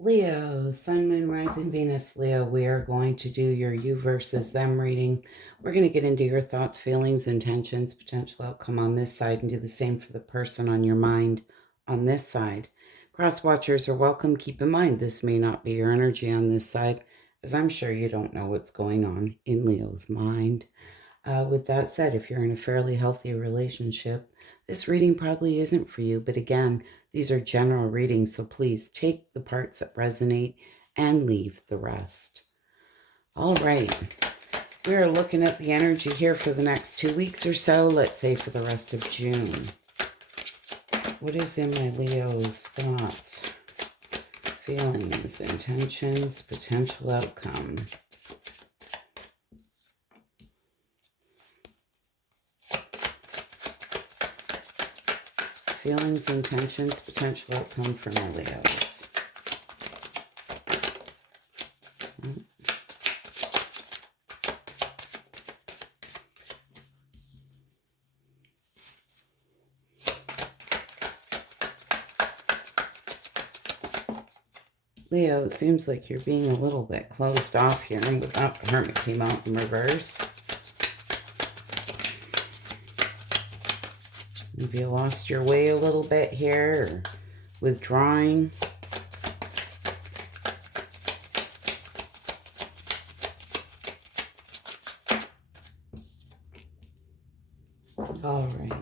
Leo, Sun, Moon, Rising, Venus, Leo, we are going to do your you versus them reading. We're going to get into your thoughts, feelings, intentions, potential outcome on this side, and do the same for the person on your mind on this side. Cross watchers are welcome. Keep in mind, this may not be your energy on this side, as I'm sure you don't know what's going on in Leo's mind. With that said, if you're in a fairly healthy relationship, this reading probably isn't for you. But again, these are general readings, so please take the parts that resonate and leave the rest. All right. We're looking at the energy here for the next 2 weeks or so. Let's say for the rest of June. What is in my Leo's thoughts, feelings, intentions, potential outcome? Feelings, intentions, potential outcome for my Leos. Leo, it seems like you're being a little bit closed off here, and with that, the Hermit came out in reverse. Maybe you lost your way a little bit here, or withdrawing. All right.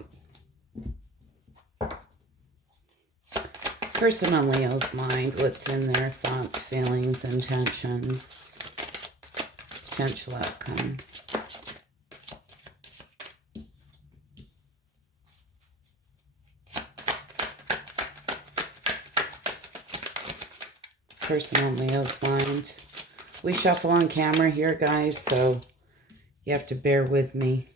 Person on Leo's mind, what's in their thoughts, feelings, intentions, potential outcome. Person on Leo's mind. We shuffle on camera here, guys, so you have to bear with me.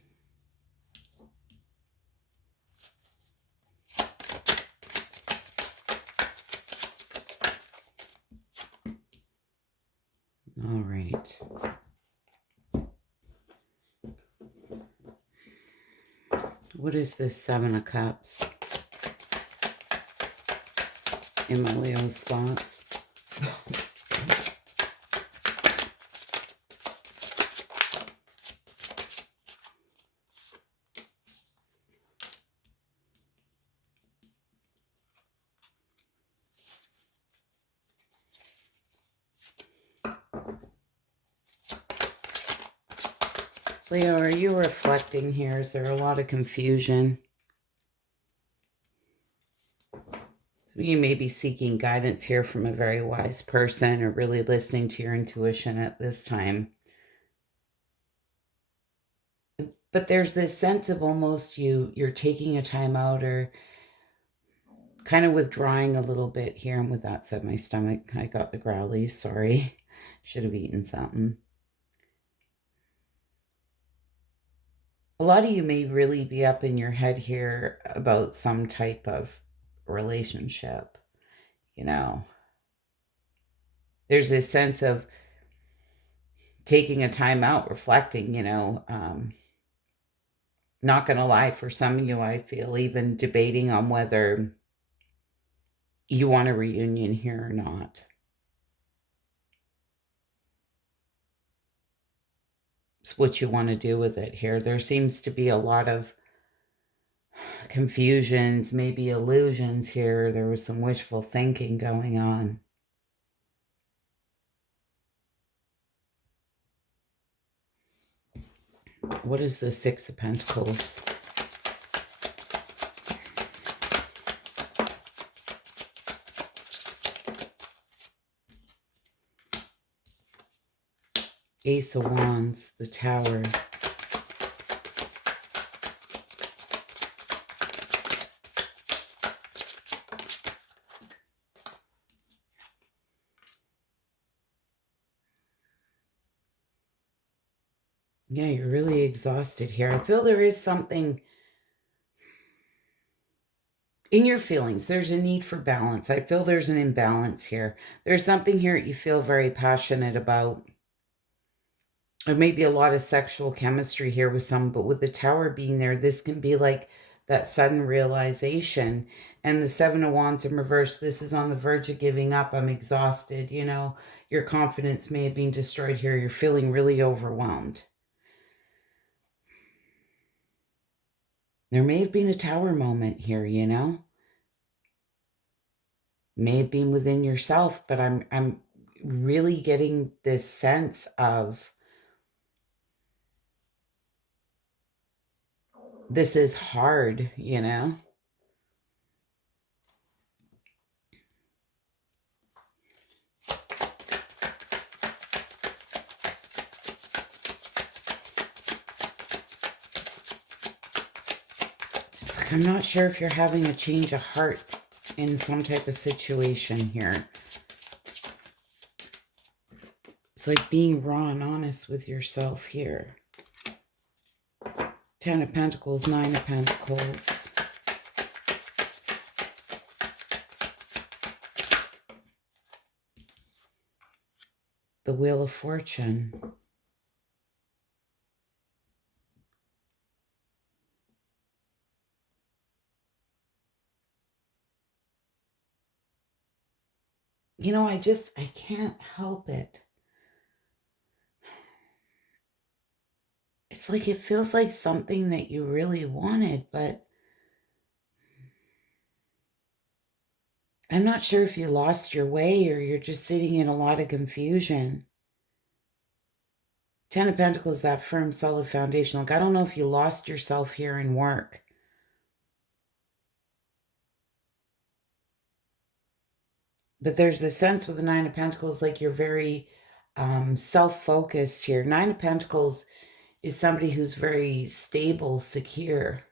All right. What is this Seven of Cups in my Leo's thoughts? Leo, are you reflecting here? Is there a lot of confusion? You may be seeking guidance here from a very wise person or really listening to your intuition at this time. But there's this sense of almost you're taking a time out or kind of withdrawing a little bit here. And with that said, my stomach, I got the growlies. Sorry. Should have eaten something. A lot of you may really be up in your head here about some type of relationship, you know. There's this sense of taking a time out, reflecting, not going to lie, for some of you, I feel even debating on whether you want a reunion here or not. It's what you want to do with it here. There seems to be a lot of confusions, maybe illusions here. There was some wishful thinking going on. What is the Six of Pentacles? Ace of Wands, the Tower. Yeah, you're really exhausted here. I feel there is something in your feelings. There's a need for balance. I feel there's an imbalance here. There's something here you feel very passionate about. There may be a lot of sexual chemistry here with some, but with the Tower being there, this can be like that sudden realization. And the Seven of Wands in reverse, this is on the verge of giving up. I'm exhausted. You know, your confidence may have been destroyed here. You're feeling really overwhelmed. There may have been a tower moment here, you know. May have been within yourself, but I'm really getting this sense of this is hard, you know. It's like I'm not sure if you're having a change of heart in some type of situation here. It's like being raw and honest with yourself here. 10 of Pentacles, 9 of Pentacles. The Wheel of Fortune. You know, I can't help it. It's like it feels like something that you really wanted, but I'm not sure if you lost your way or you're just sitting in a lot of confusion. 10 of Pentacles, that firm, solid foundation. Like, I don't know if you lost yourself here in work. But there's this sense with the 9 of Pentacles, like you're very self-focused here. 9 of Pentacles is somebody who's very stable, secure.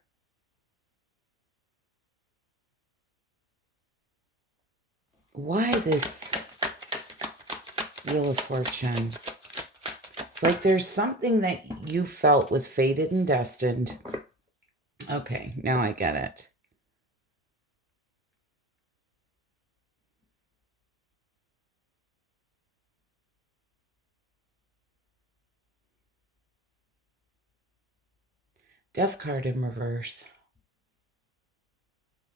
Why this Wheel of Fortune? It's like there's something that you felt was fated and destined. Okay, now I get it. Death card in reverse.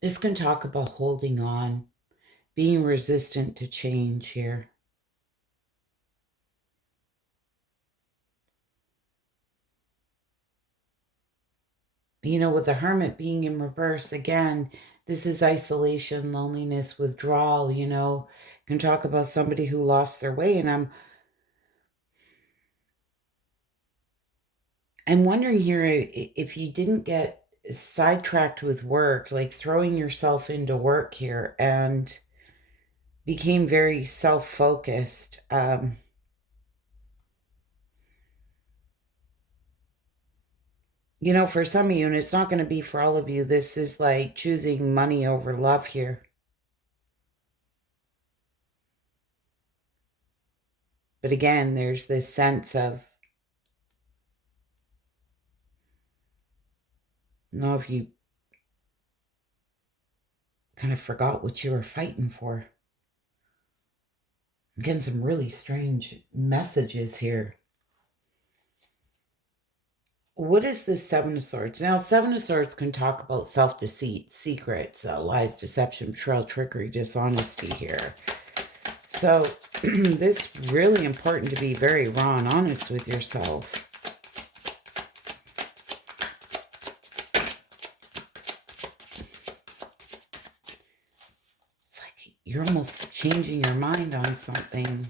This can talk about holding on, being resistant to change here. You know, with the Hermit being in reverse, again, this is isolation, loneliness, withdrawal, you know. You can talk about somebody who lost their way, and I'm wondering here if you didn't get sidetracked with work, like throwing yourself into work here and became very self-focused. You know, for some of you, and it's not going to be for all of you, this is like choosing money over love here. But again, there's this sense of, you know, if you kind of forgot what you were fighting for. Getting some really strange messages here. What is this Seven of Swords? Now, Seven of Swords can talk about self-deceit, secrets, lies, deception, betrayal, trickery, dishonesty here. So this really important to be very raw and honest with yourself. It's like you're almost changing your mind on something.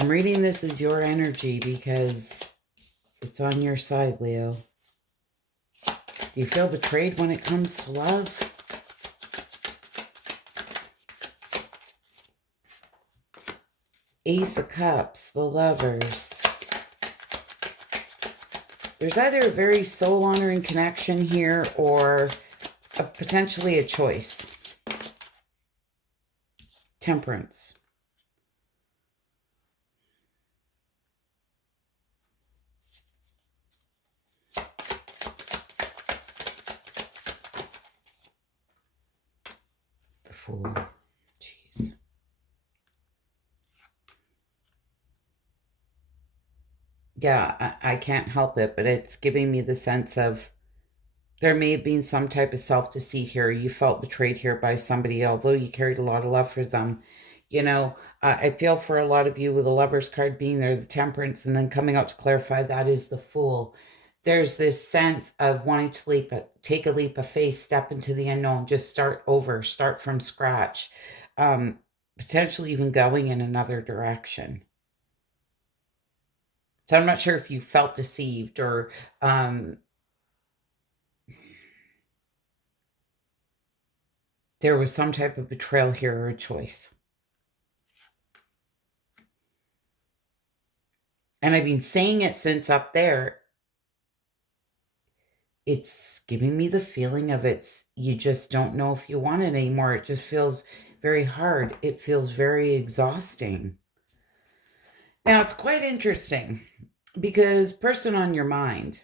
I'm reading this as your energy because it's on your side, Leo. Do you feel betrayed when it comes to love? Ace of Cups, the Lovers. There's either a very soul-honoring connection here or potentially a choice. Temperance. The Fool. Jeez. Yeah, I can't help it, but it's giving me the sense of there may have been some type of self deceit here. You felt betrayed here by somebody, although you carried a lot of love for them. You know, I feel for a lot of you with the Lover's card being there, the Temperance, and then coming out to clarify that is the Fool. There's this sense of wanting to take a leap of faith, step into the unknown, just start over, start from scratch, um, potentially even going in another direction. So I'm not sure if you felt deceived or there was some type of betrayal here or a choice. And I've been saying it since up there. It's giving me the feeling of you just don't know if you want it anymore. It just feels very hard. It feels very exhausting. Now, it's quite interesting because person on your mind.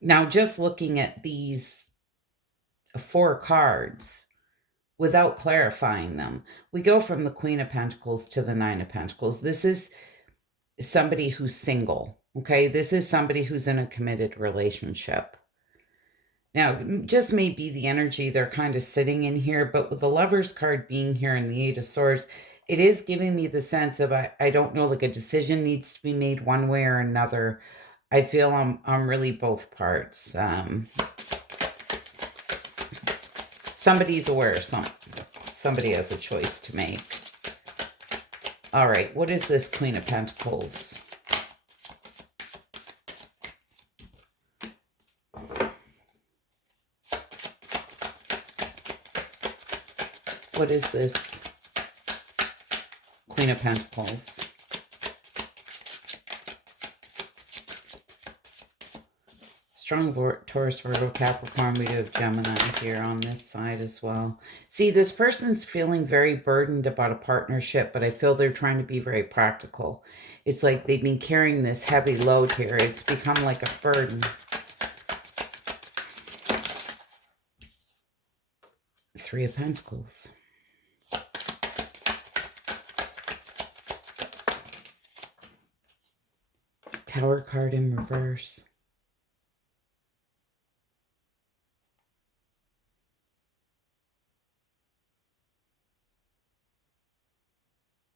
Now, just looking at these four cards without clarifying them, we go from the Queen of Pentacles to the Nine of Pentacles. This is somebody who's single. Okay, this is somebody who's in a committed relationship. Now, just may be the energy they're kind of sitting in here, but with the Lover's card being here and the Eight of Swords, it is giving me the sense of I don't know, like a decision needs to be made one way or another. I feel I'm really both parts. Somebody's aware somebody has a choice to make. All right, what is this Queen of Pentacles? What is this Queen of Pentacles? Strong Taurus, Virgo, Capricorn. We do have Gemini here on this side as well. See, this person's feeling very burdened about a partnership, but I feel they're trying to be very practical. It's like they've been carrying this heavy load here. It's become like a burden. Three of Pentacles. Tower card in reverse.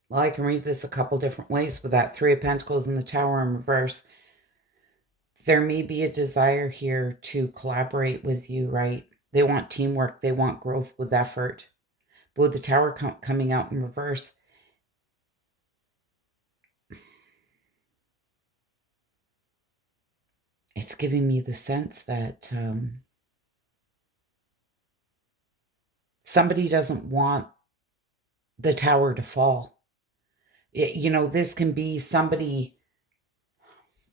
Well, I can read this a couple different ways with that Three of Pentacles and the Tower in reverse. There may be a desire here to collaborate with you, right? They want teamwork. They want growth with effort. But with the Tower coming out in reverse, it's giving me the sense that somebody doesn't want the tower to fall. This can be somebody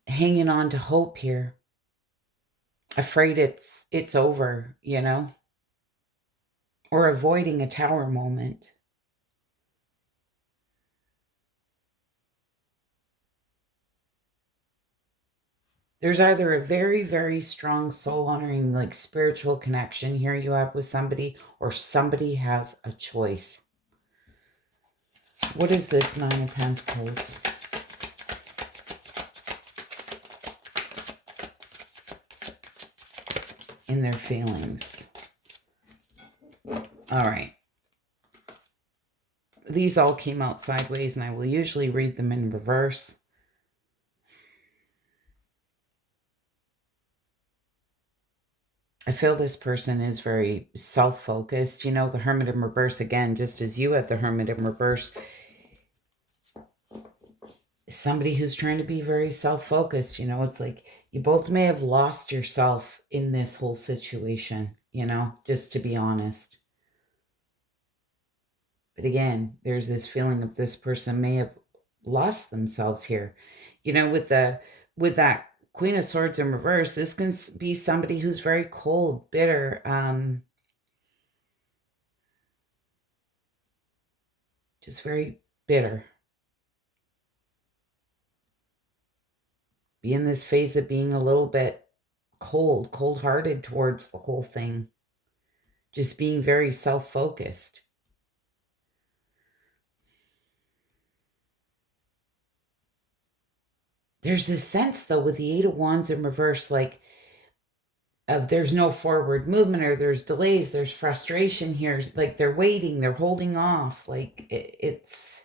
hanging on to hope here, afraid it's over, or avoiding a tower moment. There's either a very, very strong soul honoring, like spiritual connection here you have with somebody, or somebody has a choice. What is this Nine of Pentacles? In their feelings. All right. These all came out sideways, and I will usually read them in reverse. I feel this person is very self-focused. The Hermit in reverse, again, just as you had the Hermit in reverse. Somebody who's trying to be very self-focused. It's like you both may have lost yourself in this whole situation, just to be honest. But again, there's this feeling of this person may have lost themselves here. With that Queen of Swords in reverse, this can be somebody who's very cold, bitter, just very bitter. Be in this phase of being a little bit cold-hearted towards the whole thing. Just being very self-focused. There's this sense, though, with the Eight of Wands in reverse, like, of there's no forward movement, or there's delays, there's frustration here. Like they're waiting, they're holding off. Like it's...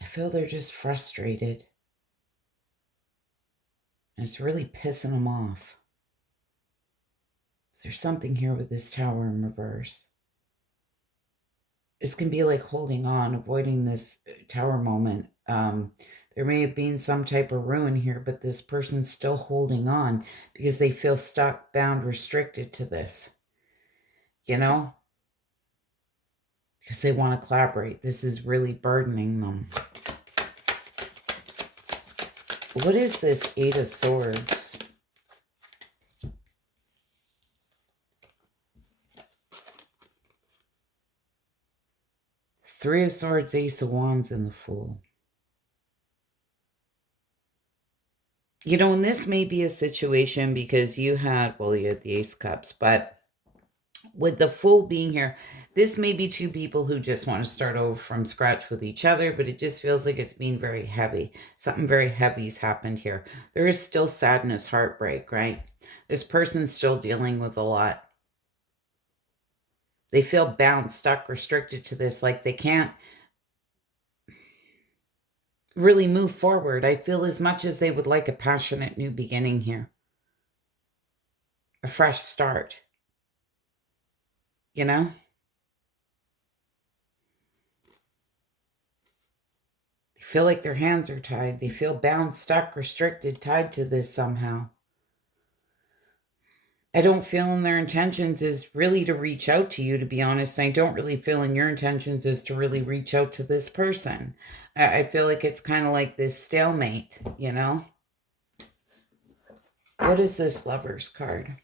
I feel they're just frustrated. And it's really pissing them off. There's something here with this Tower in reverse. This can be like holding on, avoiding this Tower moment. There may have been some type of ruin here, but this person's still holding on because they feel stuck, bound, restricted to this. You know? Because they want to collaborate. This is really burdening them. What is this Eight of Swords? Three of Swords, Ace of Wands, and the Fool. You know, and this may be a situation because you had the Ace of Cups, but with the Fool being here, this may be two people who just want to start over from scratch with each other, but it just feels like it's being very heavy. Something very heavy's happened here. There is still sadness, heartbreak, right? This person's still dealing with a lot. They feel bound, stuck, restricted to this, like they can't really move forward. I feel as much as they would like a passionate new beginning here. A fresh start. You know? They feel like their hands are tied. They feel bound, stuck, restricted, tied to this somehow. I don't feel in their intentions is really to reach out to you, to be honest. I don't really feel in your intentions is to really reach out to this person. I feel like it's kind of like this stalemate, you know? What is this Lover's card?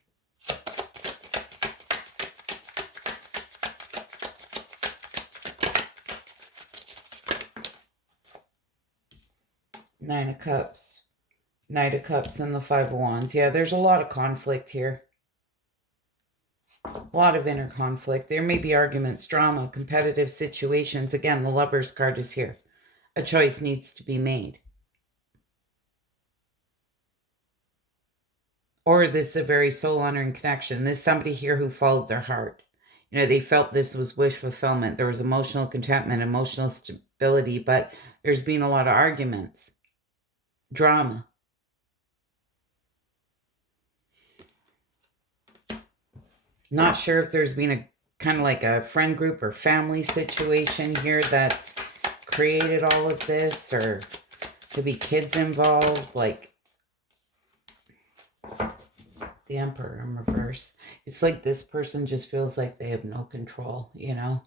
Nine of Cups. Knight of Cups and the Five of Wands. Yeah, there's a lot of conflict here. A lot of inner conflict. There may be arguments, drama, competitive situations. Again, the Lover's card is here. A choice needs to be made. Or this is a very soul-honoring connection. There's somebody here who followed their heart. You know, they felt this was wish fulfillment. There was emotional contentment, emotional stability, but there's been a lot of arguments. Drama. Not sure if there's been a kind of like a friend group or family situation here that's created all of this, or could be kids involved, like the Emperor in reverse. It's like this person just feels like they have no control, you know?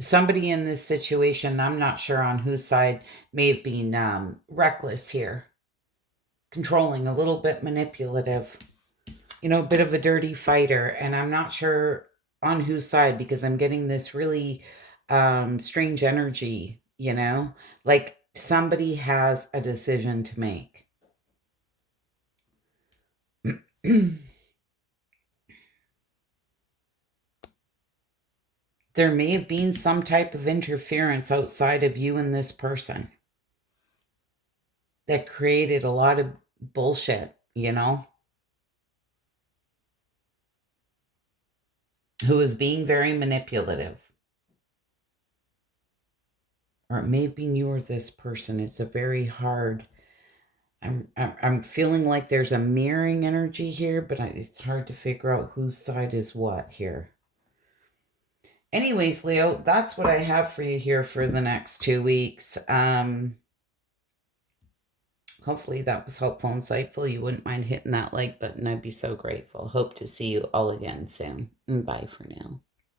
Somebody in this situation, I'm not sure on whose side, may have been reckless here. Controlling, a little bit manipulative. You know, a bit of a dirty fighter. And I'm not sure on whose side because I'm getting this really strange energy, you know? Like somebody has a decision to make. There may have been some type of interference outside of you and this person that created a lot of bullshit, you know? Who is being very manipulative. Or it may have been you or this person. It's a very hard... I'm feeling like there's a mirroring energy here, but it's hard to figure out whose side is what here. Anyways, Leo, that's what I have for you here for the next 2 weeks. Hopefully that was helpful and insightful. You wouldn't mind hitting that like button. I'd be so grateful. Hope to see you all again soon. Bye for now.